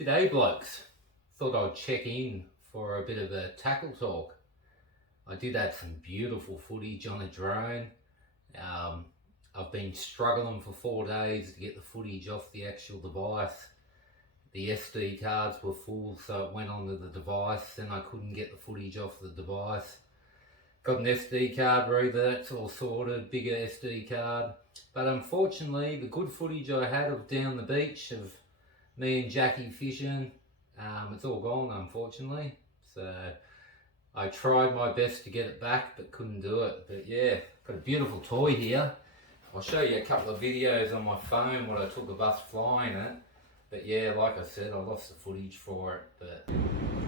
G'day blokes, thought I'd check in for a bit of a tackle talk. I did have some beautiful footage on a drone. I've been struggling for 4 days to get the footage off the actual device. The SD cards were full, so it went onto the device, then I couldn't get the footage off the device. Got an SD card reader, that's all sorted, bigger SD card. But unfortunately, the good footage I had of down the beach of me and Jackie fishing, it's all gone unfortunately. So I tried my best to get it back but couldn't do it. But yeah, got a beautiful toy here. I'll show you a couple of videos on my phone what I took of us flying it. But yeah, like I said, I lost the footage for it. But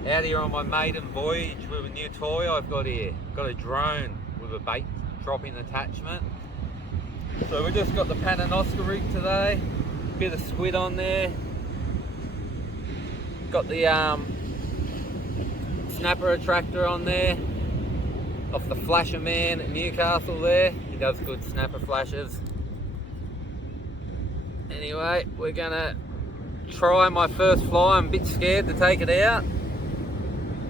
out here on my maiden voyage with a new toy I've got here. Got a drone with a bait dropping attachment. So we just got the Pananosca rig today. Bit of squid on there. Got the snapper attractor on there off the Flasher Man at Newcastle there. He does good snapper flashes. Anyway, we're gonna try my first fly. I'm a bit scared to take it out,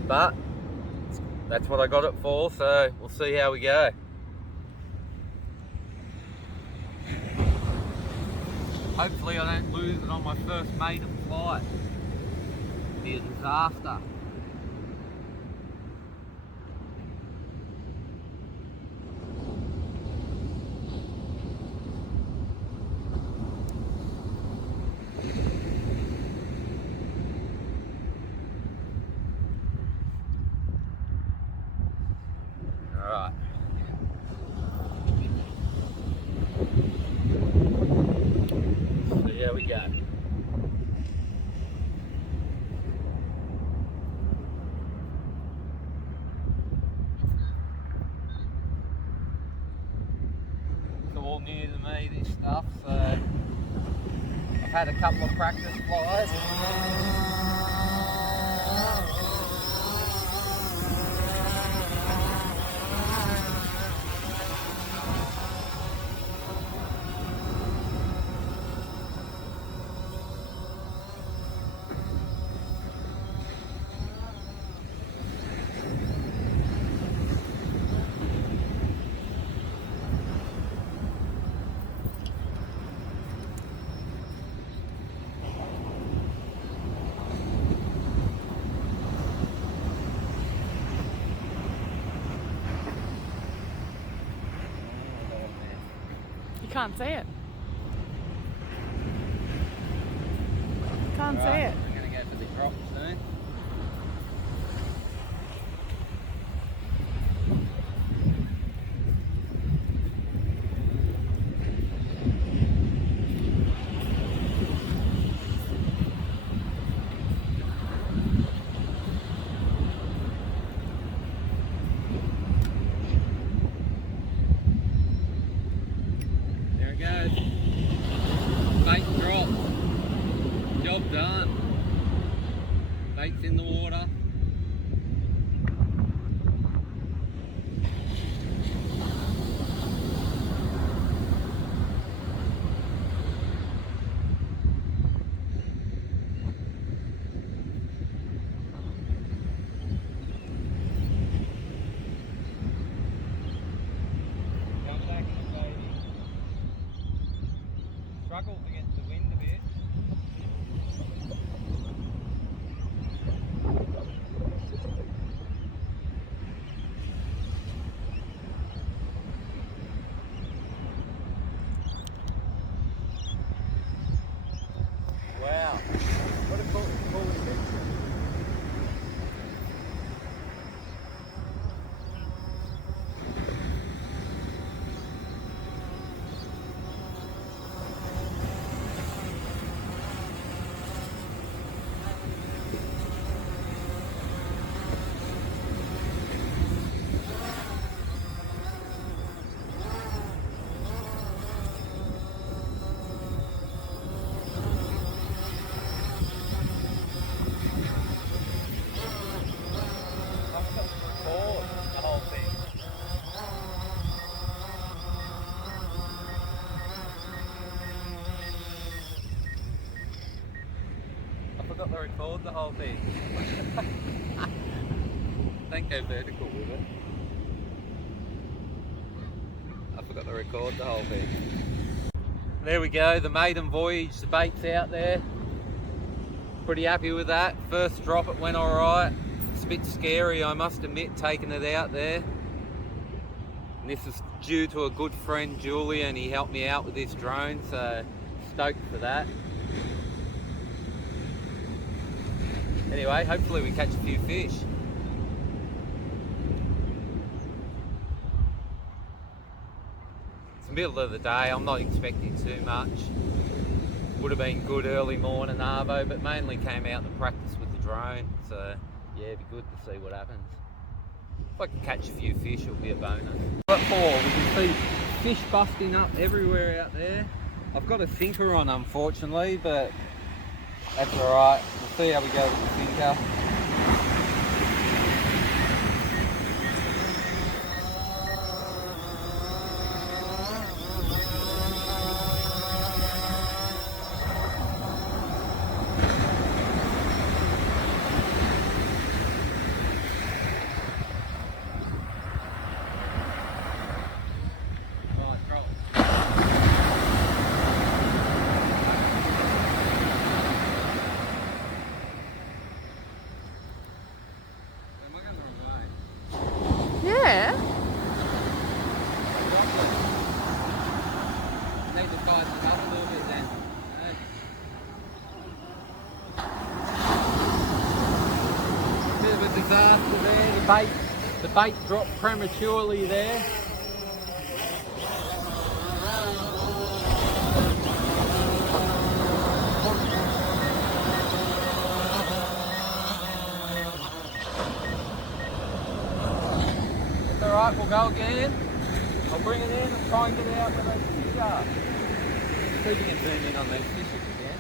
but that's what I got it for, so we'll see how we go. Hopefully I don't lose it on my first maiden flight. It'd be a disaster. Alright. So here we go. It's all new to me, this stuff, so I've had a couple of practice flies. You can't see it. Can't see it. I'm going to go for the drop soon. There it goes. Bait drop. Job done. Bait's in the water. Come back in the baby. Struggles against the wind a bit. Wow, what a cool adventure. record the whole thing. Don't go vertical with it. I forgot to record the whole thing. There we go, the maiden voyage, the bait's out there. Pretty happy with that. First drop it went alright. It's a bit scary, I must admit, taking it out there. And this is due to a good friend, Julian. He helped me out with this drone, so stoked for that. Anyway, hopefully we catch a few fish. It's the middle of the day, I'm not expecting too much. Would have been good early morning arvo, but mainly came out to practice with the drone. So yeah, it'd be good to see what happens. If I can catch a few fish, it'll be a bonus. What for? We can see fish busting up everywhere out there. I've got a sinker on, unfortunately, but that's alright. We'll see how we go with the sinker. Yeah. Need to tighten it up a little bit then. Bit of a disaster there. The bait dropped prematurely there. Alright, we'll go again. I'll bring it in and try and get it out where those fish are. See if you can zoom in on those fish if you can.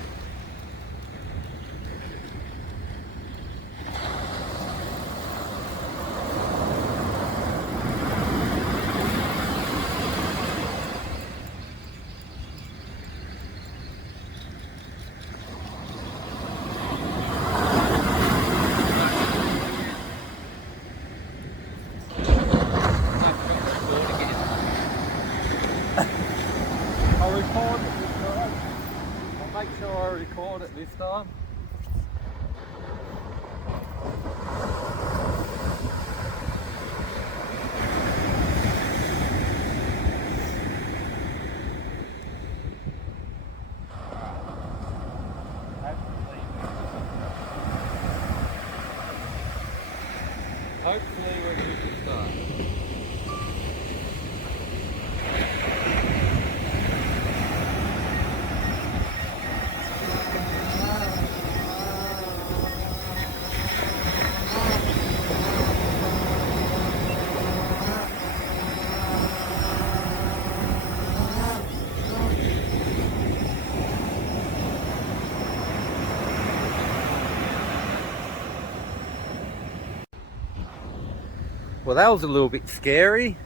I'll record it this time. I'll make sure I record it this time. Hopefully we're good to start. Well, that was a little bit scary.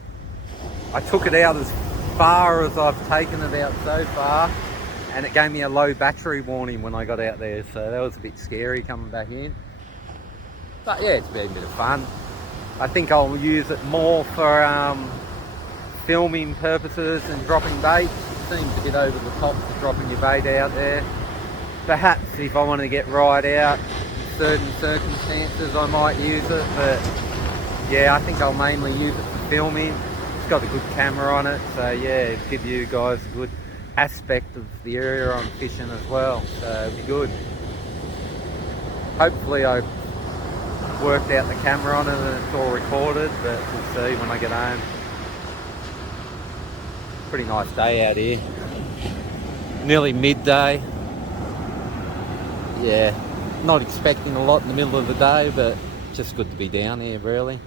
I took it out as far as I've taken it out so far, and it gave me a low battery warning when I got out there, so that was a bit scary coming back in. But yeah, it's been a bit of fun. I think I'll use it more for filming purposes and dropping bait. It seems a bit over the top for dropping your bait out there. Perhaps if I want to get right out in certain circumstances I might use it, but yeah, I think I'll mainly use it for filming. It's got a good camera on it, so yeah, give you guys a good aspect of the area I'm fishing as well, so it'll be good. Hopefully I worked out the camera on it and it's all recorded, but we'll see when I get home. Pretty nice day out here. Nearly midday. Yeah, not expecting a lot in the middle of the day, but just good to be down here really.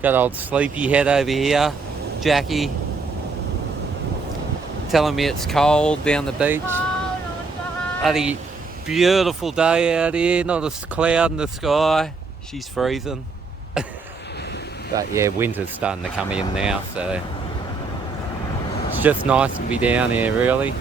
Got old sleepyhead over here, Jackie, telling me it's cold down the beach. Bloody beautiful day out here, not a cloud in the sky. She's freezing. But yeah, winter's starting to come in now, so it's just nice to be down here really.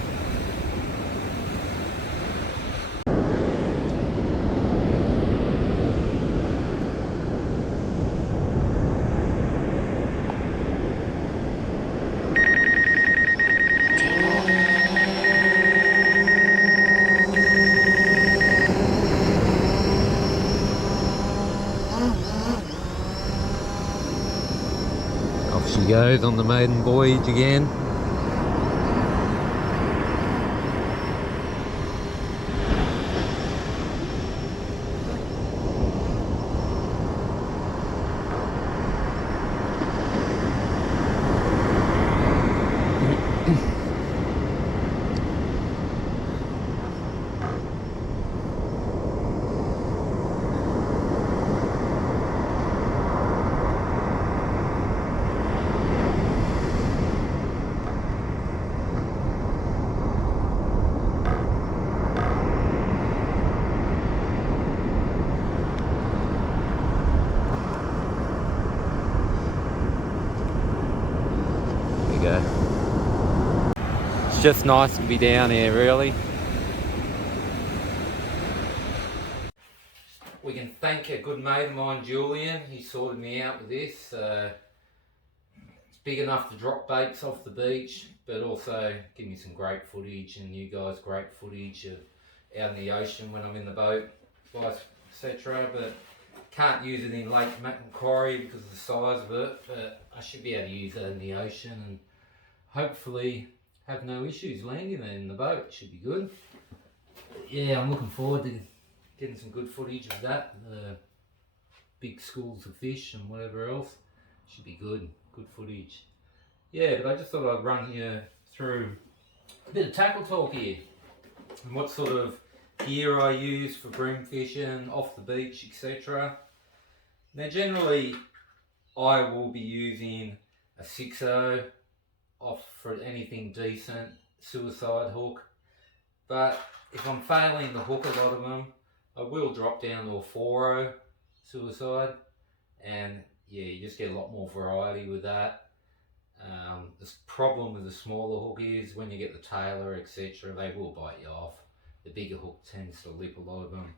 goes on the maiden voyage again. It's just nice to be down here, really. We can thank a good mate of mine, Julian. He sorted me out with this. It's big enough to drop baits off the beach, but also give me some great footage, and you guys great footage of out in the ocean when I'm in the boat, etc. But can't use it in Lake Macquarie because of the size of it, but I should be able to use it in the ocean and hopefully have no issues landing it in the boat. It should be good. But yeah, I'm looking forward to getting some good footage of that. Big schools of fish and whatever else. Should be good footage. Yeah, but I just thought I'd run you through a bit of tackle talk here and what sort of gear I use for bream fishing, off the beach, etc. Now generally I will be using a 6.0 off for anything decent, suicide hook, but if I'm failing the hook a lot of them, I will drop down to a 4.0 suicide, and yeah, you just get a lot more variety with that. The problem with the smaller hook is when you get the tailor, etc., they will bite you off. The bigger hook tends to lip a lot of them.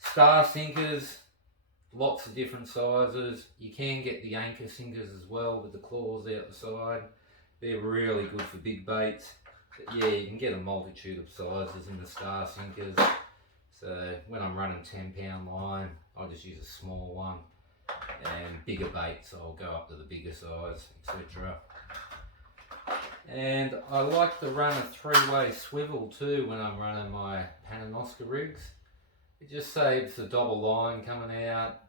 Star sinkers, lots of different sizes. You can get the anchor sinkers as well with the claws out the side. They're really good for big baits. But yeah, you can get a multitude of sizes in the star sinkers. So when I'm running 10-pound line, I'll just use a small one. And bigger baits, I'll go up to the bigger size, etc. And I like to run a 3-way swivel too when I'm running my Pananosca rigs. It just saves the double line coming out,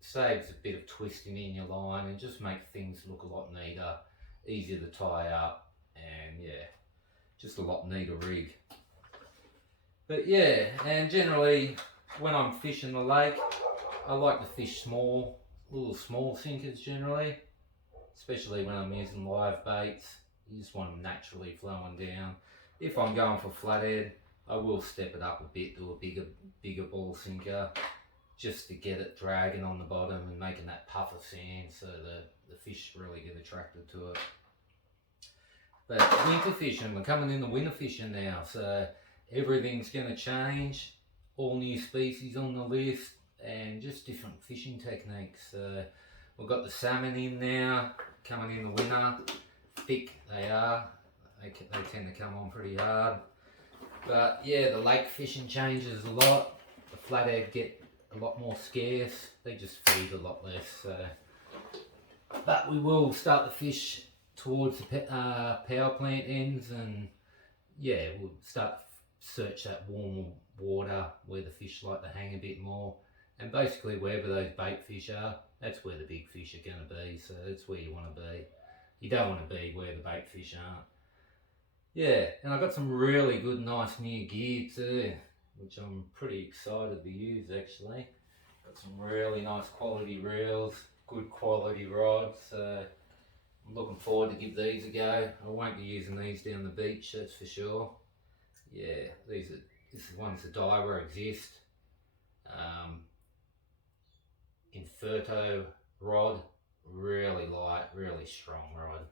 saves a bit of twisting in your line, and just makes things look a lot neater, easier to tie up, and yeah, just a lot neater rig. But yeah, and generally when I'm fishing the lake, I like to fish little small sinkers generally, especially when I'm using live baits. You just want them naturally flowing down. If I'm going for flathead, I will step it up a bit to a bigger ball sinker, just to get it dragging on the bottom and making that puff of sand so the fish really get attracted to it. But winter fishing, we're coming into winter fishing now, so everything's going to change. All new species on the list and just different fishing techniques. We've got the salmon in now, coming in the winter. Thick they are, they tend to come on pretty hard. But yeah, the lake fishing changes a lot. The flathead get a lot more scarce. They just feed a lot less. But we will start to fish towards the power plant ends, and yeah, we'll start to search that warmer water where the fish like to hang a bit more. And basically wherever those bait fish are, that's where the big fish are going to be. So that's where you want to be. You don't want to be where the bait fish aren't. Yeah, and I've got some really good, nice new gear too, which I'm pretty excited to use actually. Got some really nice quality reels, good quality rods. I'm looking forward to give these a go. I won't be using these down the beach, that's for sure. Yeah, this is ones that Daiwa exist. Inferto rod, really light, really strong rod,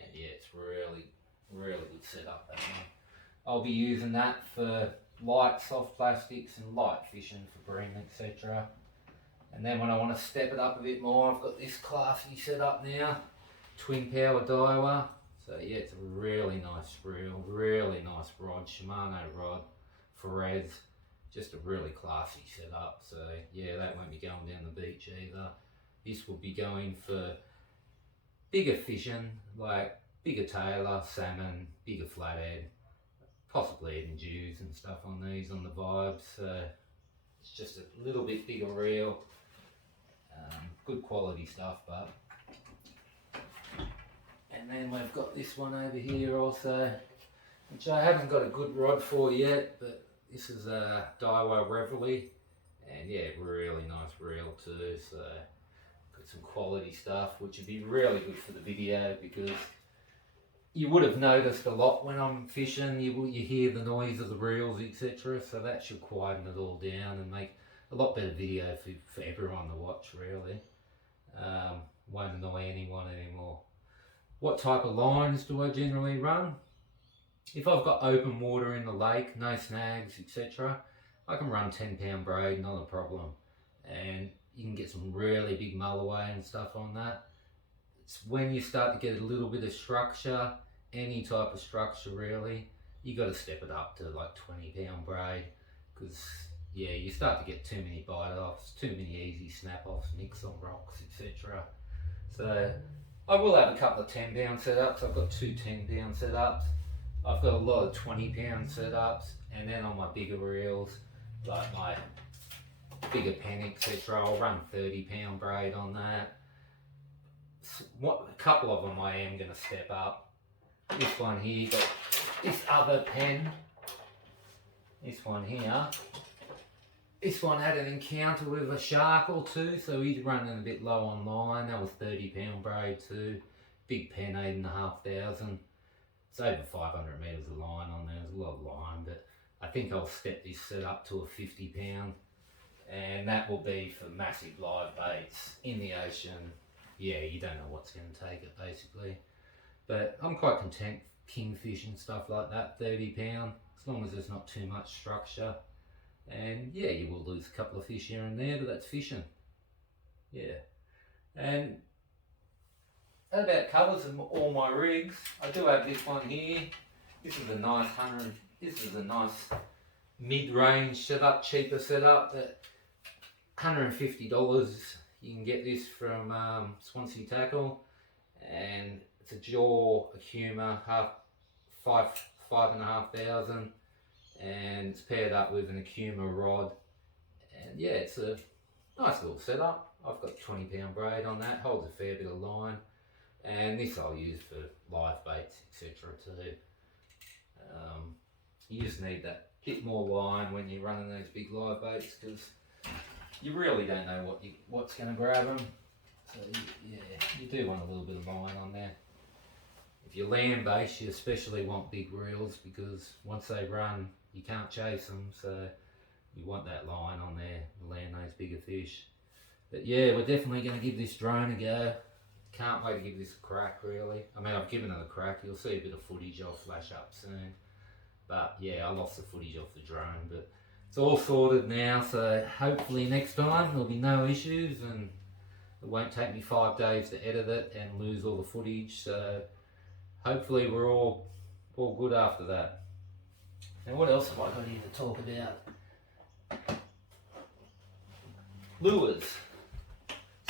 and yeah, it's really good setup, that one. I'll be using that for light soft plastics and light fishing for bream, etc. And then when I want to step it up a bit more, I've got this classy setup now, twin power Daiwa. So yeah, it's a really nice reel, really nice rod, Shimano rod, Ferez. Just a really classy setup. So yeah, that won't be going down the beach either. This will be going for bigger fishing, like bigger tailor, salmon, bigger flathead, possibly even Jews and stuff on these on the Vibes. So it's just a little bit bigger reel. Good quality stuff, but. And then we've got this one over here also, which I haven't got a good rod for yet, but this is a Daiwa Reveille, and yeah, really nice reel too. So got some quality stuff, which would be really good for the video, because you would have noticed a lot when I'm fishing, you hear the noise of the reels, etc. So that should quieten it all down and make a lot better video for everyone to watch, really. Won't annoy anyone anymore. What type of lines do I generally run? If I've got open water in the lake, no snags, etc., I can run 10-pound braid, not a problem. And you can get some really big mulloway and stuff on that. It's when you start to get a little bit of structure, any type of structure really, you got to step it up to like 20-pound braid, because yeah, you start to get too many bite offs, too many easy snap offs, nicks on rocks, etc. So I will have a couple of 10-pound setups. I've got two 10-pound setups. I've got a lot of 20-pound setups, and then on my bigger reels, like my bigger pen, etc., I'll run 30-pound braid on that. A couple of them I am going to step up. This one here, but this other pen, this one here, this one had an encounter with a shark or two, so he's running a bit low on line. That was 30-pound braid too. Big pen, 8,500. It's over 500 metres of line on there. There's a lot of line, but I think I'll step this set up to a 50-pound, and that will be for massive live baits in the ocean. Yeah, you don't know what's going to take it basically, but I'm quite content kingfish and stuff like that, 30-pound, as long as there's not too much structure. And yeah, you will lose a couple of fish here and there, but that's fishing. Yeah, and that about covers all my rigs. I do have this one here. This is a nice This is a nice mid-range setup, cheaper setup. At $150, you can get this from Swansea Tackle, and it's a jaw Akuma, 5,500, and it's paired up with an Akuma rod. And yeah, it's a nice little setup. I've got 20-pound braid on that, holds a fair bit of line, and this I'll use for live baits, etc. too. You just need that bit more line when you're running those big live baits, because you really don't know what's going to grab them. So yeah, you do want a little bit of line on there. If you're land based, you especially want big reels, because once they run, you can't chase them. So you want that line on there to land those bigger fish. But yeah, we're definitely going to give this drone a go. Can't wait to give this a crack, really. I mean, I've given it a crack. You'll see a bit of footage I'll flash up soon. But yeah, I lost the footage off the drone, but it's all sorted now, so hopefully next time there'll be no issues, and it won't take me 5 days to edit it and lose all the footage. So hopefully we're all good after that. Now what else have I got here to talk about? Lures.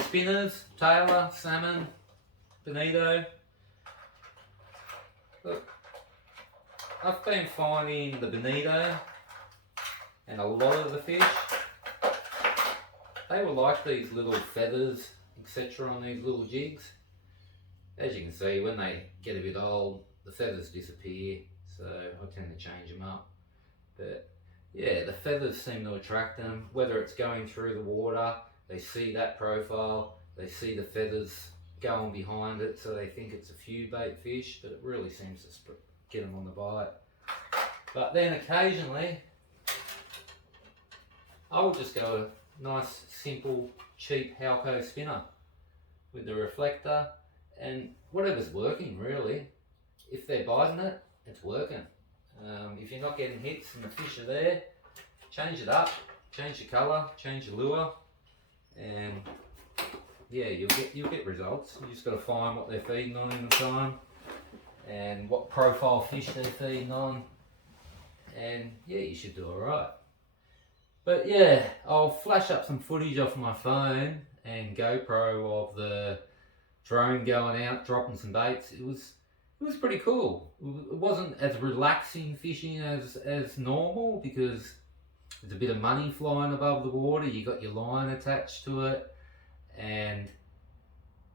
Spinners, tailor, salmon, bonito. Look, I've been finding the bonito and a lot of the fish, they will like these little feathers, etc. on these little jigs. As you can see, when they get a bit old, the feathers disappear, so I tend to change them up. But yeah, the feathers seem to attract them, whether it's going through the water, they see that profile, they see the feathers going behind it, so they think it's a few bait fish, but it really seems to get them on the bite. But then occasionally, I will just go a nice, simple, cheap Halco spinner with the reflector, and whatever's working really. If they're biting it, it's working. If you're not getting hits and the fish are there, change it up, change the colour, change the lure, and yeah, you'll get results. You just got to find what they're feeding on in the time, and what profile fish they're feeding on, and yeah, you should do alright. But yeah, I'll flash up some footage off my phone and GoPro of the drone going out, dropping some baits. It was pretty cool. It wasn't as relaxing fishing as normal because there's a bit of money flying above the water. You got your line attached to it, and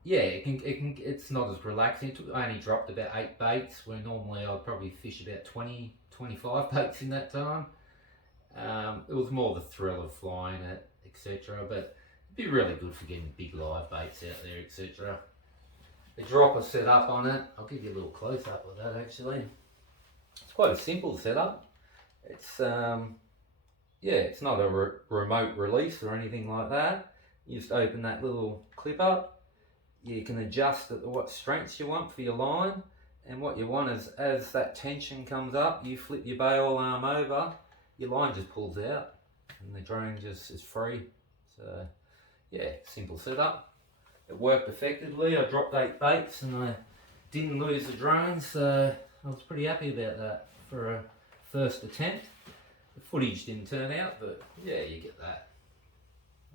yeah, it's not as relaxing. I only dropped about 8 baits, where normally I'd probably fish about 20, 25 baits in that time. It was more the thrill of flying it, etc. But it'd be really good for getting big live baits out there, etc. The dropper set up on it, I'll give you a little close up of that actually. It's quite a simple setup. It's yeah, it's not a remote release or anything like that. You just open that little clip up. You can adjust it to what strengths you want for your line, and what you want is, as that tension comes up, you flip your bail arm over, your line just pulls out and the drone just is free. So yeah, simple setup. It worked effectively. I dropped 8 baits and I didn't lose the drone, so I was pretty happy about that for a first attempt. The footage didn't turn out, but yeah, you get that.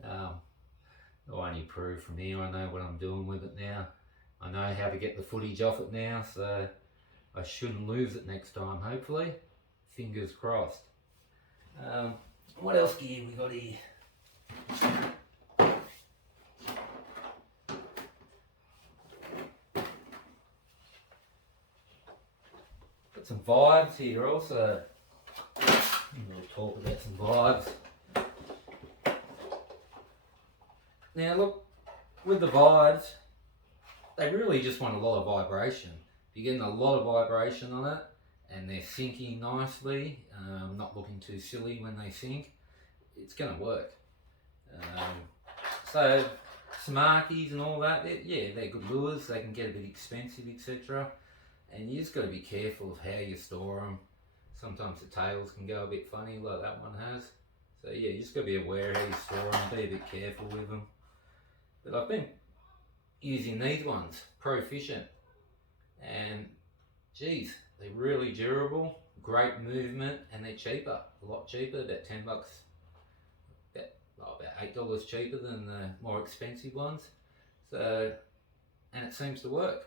I'll only improve from here. I know what I'm doing with it now. I know how to get the footage off it now, so I shouldn't lose it next time, hopefully. Fingers crossed. What else gear we got here? Got some vibes here also. We'll talk about some vibes. Now look, with the vibes, they really just want a lot of vibration. If you're getting a lot of vibration on it and they're sinking nicely, not looking too silly when they sink, it's going to work. So Smarties and all that, they're good lures. They can get a bit expensive, etc. And you just got to be careful of how you store them. Sometimes the tails can go a bit funny like that one has. So yeah, you just got to be aware how you store them, be a bit careful with them. But I've been using these ones, Proficient, and geez, they're really durable, great movement, and they're cheaper, a lot cheaper, about $10, about $8 cheaper than the more expensive ones. So, and it seems to work.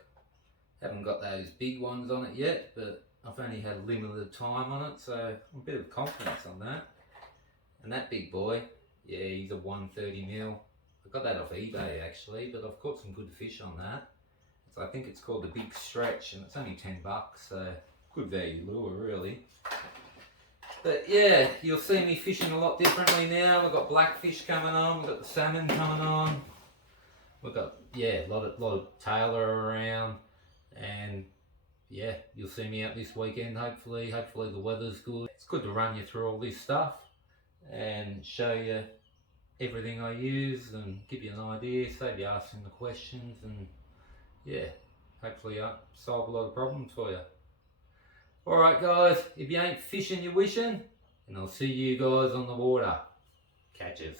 Haven't got those big ones on it yet, but I've only had limited time on it, so a bit of confidence on that. And that big boy, yeah, he's a 130mm. I got that off eBay actually, but I've caught some good fish on that. So I think it's called the Big Stretch, and it's only $10, so good value lure really. But yeah, you'll see me fishing a lot differently now. We've got blackfish coming on, we've got the salmon coming on. We've got, yeah, a lot of tailor around, and yeah, you'll see me out this weekend hopefully. Hopefully the weather's good. It's good to run you through all this stuff and show you everything I use and give you an idea, save you asking the questions, and yeah, hopefully I solve a lot of problems for you. Alright guys, if you ain't fishing you're wishing, and I'll see you guys on the water. Catches.